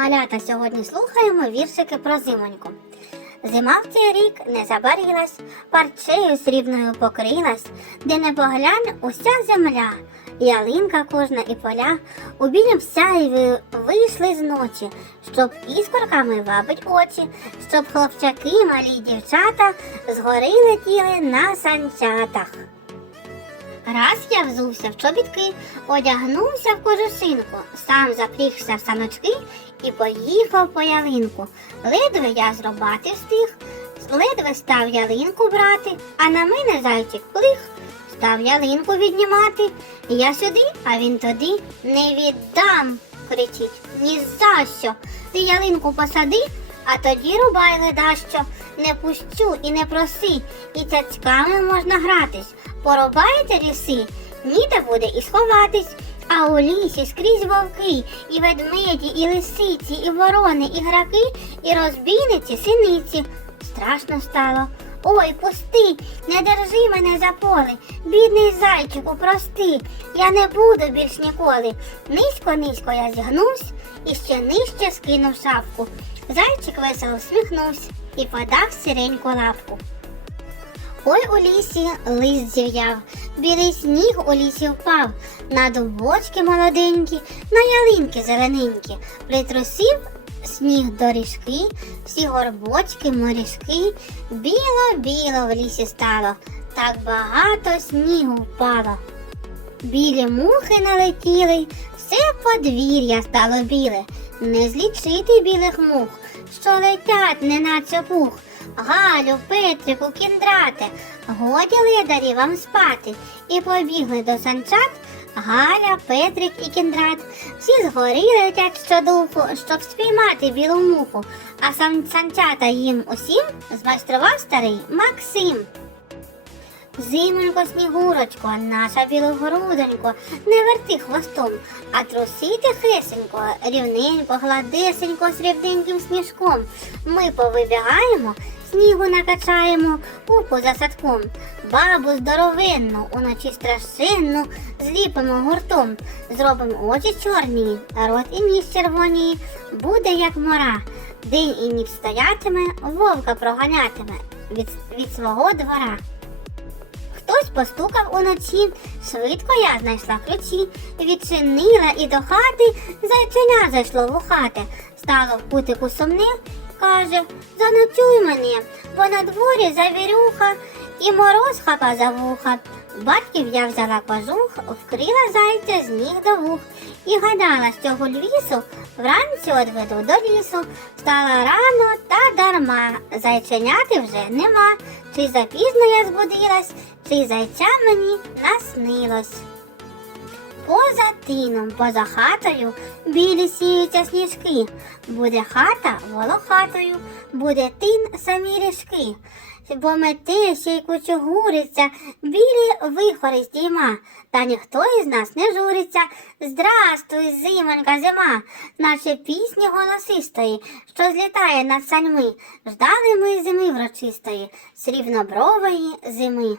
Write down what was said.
Малята сьогодні слухаємо віршики про зимоньку. Зима в цей рік не забарилась, парчею срібною покрилась, де не поглянь уся земля, ялинка кожна і поля у білім сяйві вийшли з ночі, щоб іскорками вабить очі, щоб хлопчаки, малі дівчата згори летіли на санчатах. Раз я взувся в чобітки, одягнувся в кожушинку, сам запрігся в саночки і поїхав по ялинку. Ледве я зробати встиг, ледве став ялинку брати, а на мене зайчик плих, став ялинку віднімати. Я сюди, а він туди не віддам, кричить. Ні за що. Ти ялинку посади, а тоді рубай ледащо. Не пущу і не проси, і цяцьками можна гратись. Порубаєте ліси, ніде буде і сховатись. А у лісі скрізь вовки, і ведмеді, і лисиці, і ворони, і граки, і розбійниці, синиці. Страшно стало. Ой, пусти, не держи мене за поле, бідний зайчику, прости, я не буду більш ніколи. Низько, низько я зігнувся і ще нижче скинув шапку. Зайчик весело всміхнувся і подав сіреньку лапку. Ой у лісі лист зів'яв, білий сніг у лісі впав, на дубочки молоденькі, на ялинки зелененькі, притрусив сніг доріжки, всі горбочки, морішки, біло-біло в лісі стало, так багато снігу впало. Білі мухи налетіли, все подвір'я стало біле, не злічити білих мух, що летять, неначе пух. Галю, Петрику, кіндрате, годі ледарі вам спати. І побігли до санчат Галя, Петрик і кіндрат. Всі згори летять щодуху, щоб спіймати білу муху, а сам санчата їм усім змайстрував старий Максим. Зимонько, снігурочко, наша білогородонько, не верти хвостом, а труси тихесенько, рівненько, гладесенько, срібненьким сніжком. Ми повибігаємо, снігу накачаємо, купу за садком. Бабу здоровенну, уночі страшенну, зліпимо гуртом, зробимо очі чорні, рот і ніс червоні, буде як мора. День і ніч стоятиме, вовка проганятиме від, від свого двора. Хтось постукав уночі, швидко я знайшла ключі, відчинила і до хати зайченя зайшло в хати. Стало в кутику сумне, каже, заночуй мене, бо на дворі завірюха і мороз хапа за вуха. Батьків я взяла кожух, вкрила зайця з ніг до вух і гадала, що гульвісу вранці одведу до лісу. Стала рано та дарма, зайченяти вже нема. Чи запізно я збудилась, чи зайця мені наснилось. Поза тином, поза хатою білі сіються сніжки. Буде хата волохатою, буде тин самі ріжки. Бо мете ще й кучугуриться, білі вихори здійма, та ніхто із нас не журиться. Здрастуй, зимонька зима, наче пісні голосистої, що злітає над саньми. Ждали ми зими врочистої, срібнобрової зими.